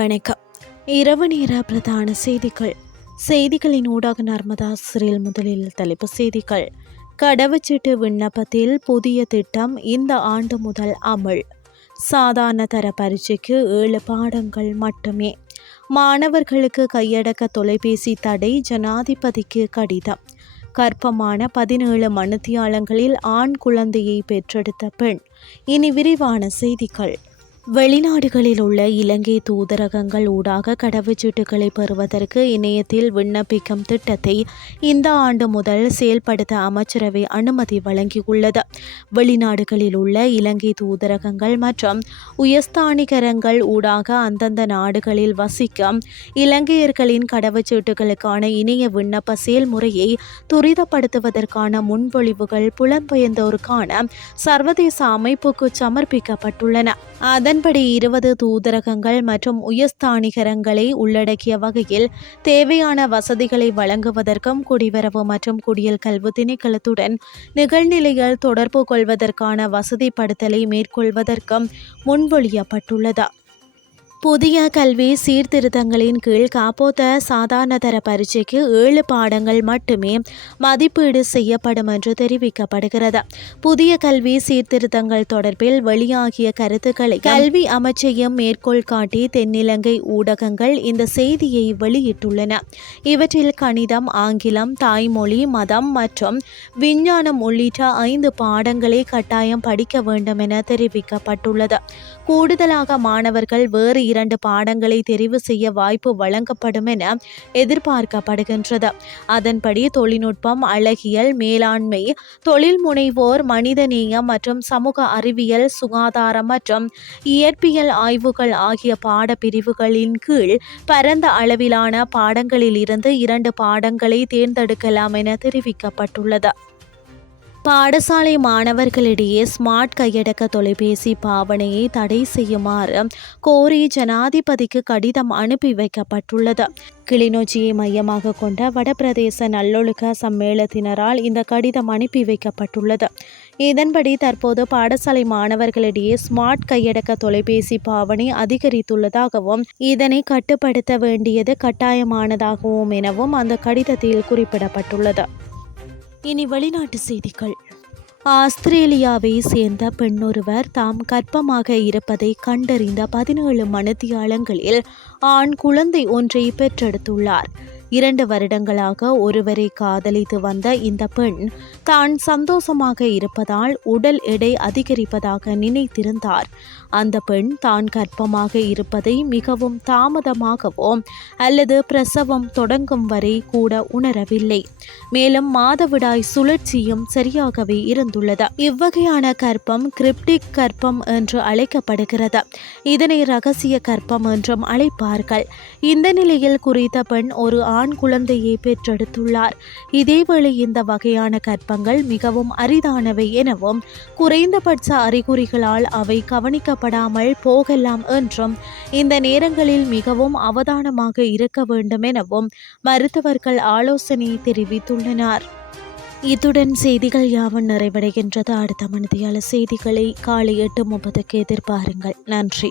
வணக்கம் இரவு நேர பிரதான செய்திகள். செய்திகளின் ஊடாக நர்மதா சிறில் முதலில் தலைப்பு செய்திகள். கடவுச்சீட்டு விண்ணப்பத்தில் புதிய திட்டம் இந்த ஆண்டு முதல் அமல். சாதாரண தர பரீட்சைக்கு ஏழு பாடங்கள் மட்டுமே. மாணவர்களுக்கு கையடக்க தொலைபேசி தடை ஜனாதிபதிக்கு கடிதம். கர்ப்பமான பதினேழு மனுத்தியாளங்களில் ஆண் குழந்தையை பெற்றெடுத்த பெண். இனி விரிவான செய்திகள். வெளிநாடுகளில் உள்ள இலங்கை தூதரகங்கள் ஊடாக கடவுச்சீட்டுகளை பெறுவதற்கு இணையத்தில் விண்ணப்பிக்கும் திட்டத்தை இந்த ஆண்டு முதல் செயல்படுத்த அமைச்சரவை அனுமதி வழங்கியுள்ளது. வெளிநாடுகளில் உள்ள இலங்கை தூதரகங்கள் மற்றும் உயர்ஸ்தானிகரங்கள் ஊடாக அந்தந்த நாடுகளில் வசிக்கும் இலங்கையர்களின் கடவுச்சீட்டுகளுக்கான இணைய விண்ணப்ப செயல்முறையை துரிதப்படுத்துவதற்கான முன்மொழிவுகள் புலம்பெயர்ந்தோருக்கான சர்வதேச அமைப்புக்கு சமர்ப்பிக்கப்பட்டுள்ளன. அதன்படி இருபது தூதரகங்கள் மற்றும் உயர்ஸ்தானிகரங்களை உள்ளடக்கிய வகையில் தேவையான வசதிகளை வழங்குவதற்கும் குடிவரவு மற்றும் குடியல் கல்வி திணைக்களத்துடன் நிகழ்நிலையில் தொடர்பு கொள்வதற்கான வசதிப்படுத்தலை மேற்கொள்வதற்கும் முன்மொழியப்பட்டுள்ளது. புதிய கல்வி சீர்திருத்தங்களின் கீழ் காப்போத்த சாதாரணதர பரீட்சைக்கு ஏழு பாடங்கள் மட்டுமே மதிப்பீடு செய்யப்படும் என்று தெரிவிக்கப்படுகிறது. புதிய கல்வி சீர்திருத்தங்கள் தொடர்பில் வெளியாகிய கருத்துக்களை கல்வி அமைச்சையும் மேற்கோள் காட்டி தென்னிலங்கை ஊடகங்கள் இந்த செய்தியை வெளியிட்டுள்ளன. இவற்றில் கணிதம் ஆங்கிலம் தாய்மொழி மதம் மற்றும் விஞ்ஞானம் உள்ளிட்ட ஐந்து பாடங்களை கட்டாயம் படிக்க வேண்டும் என தெரிவிக்கப்பட்டுள்ளது. கூடுதலாக மாணவர்கள் வேறு இரண்டு பாடங்களை தெரிவு செய்ய வாய்ப்பு வழங்கப்படும் என எதிர்பார்க்கப்படுகின்றது. அதன்படி தொழில்நுட்பம் அழகியல் மேலாண்மை தொழில் முனைவோர் மனிதநேயம் மற்றும் சமூக அறிவியல் சுகாதாரம் மற்றும் இயற்பியல் ஆய்வுகள் ஆகிய பாடப்பிரிவுகளின் கீழ் பரந்த அளவிலான பாடங்களில் இருந்து இரண்டு பாடங்களை தேர்ந்தெடுக்கலாம் என தெரிவிக்கப்பட்டுள்ளது. பாடசாலை மாணவர்களிடையே ஸ்மார்ட் கையடக்க தொலைபேசி பாவனையை தடை செய்யுமாறு கோரி ஜனாதிபதிக்கு கடிதம் அனுப்பி வைக்கப்பட்டுள்ளது. கிளிநொச்சியை மையமாக கொண்ட வடபிரதேச நல்லொழுக்க சம்மேளத்தினரால் இந்த கடிதம் அனுப்பி வைக்கப்பட்டுள்ளது. இதன்படி தற்போது பாடசாலை மாணவர்களிடையே ஸ்மார்ட் கையடக்க தொலைபேசி பாவனை அதிகரித்துள்ளதாகவும் இதனை கட்டுப்படுத்த வேண்டியது கட்டாயமானதாகவும் எனவும் அந்த கடிதத்தில் குறிப்பிடப்பட்டுள்ளது. இனி வெளிநாட்டு செய்திகள். ஆஸ்திரேலியாவை சேர்ந்த பெண்ணொருவர் தாம் கர்ப்பமாக இருப்பதை கண்டறிந்த பதினேழு மணித்தியாலங்களில் ஆண் குழந்தை ஒன்றை பெற்றெடுத்துள்ளார். இரண்டு வருடங்களாக ஒருவரை காதலித்து வந்த இந்த பெண் தான் சந்தோஷமாக இருப்பதால் உடல் எடை அதிகரிப்பதாக நினைத்திருந்தார். அந்த பெண் தான் கர்ப்பமாக இருப்பதை மிகவும் தாமதமாகவோ அல்லது பிரசவம் தொடங்கும் வரை கூட உணரவில்லை. மேலும் மாதவிடாய் சுழற்சியும் சரியாகவே இருந்துள்ளது. இவ்வகையான கர்ப்பம் கிரிப்டிக் கர்ப்பம் என்று அழைக்கப்படுகிறது. இதனை ரகசிய கர்ப்பம் என்றும் அழைப்பார்கள். இந்த நிலையில் குறித்த பெண் ஒரு ஆண் குழந்தையை பெற்றெடுத்துள்ளார். இதேவேளை இந்த வகையான கற்பங்கள் மிகவும் அரிதானவை எனவும் குறைந்தபட்ச அறிகுறிகளால் அவை கவனிக்கப்படாமல் போகலாம் என்றும் இந்த நேரங்களில் மிகவும் அவதானமாக இருக்க வேண்டும் எனவும் மருத்துவர்கள் ஆலோசனை தெரிவித்துள்ளனர். இத்துடன் செய்திகள் யாவும் நிறைவடைகின்றது. அடுத்த மனிதியால செய்திகளை காலை எட்டு முப்பதுக்கு எதிர்பாருங்கள். நன்றி.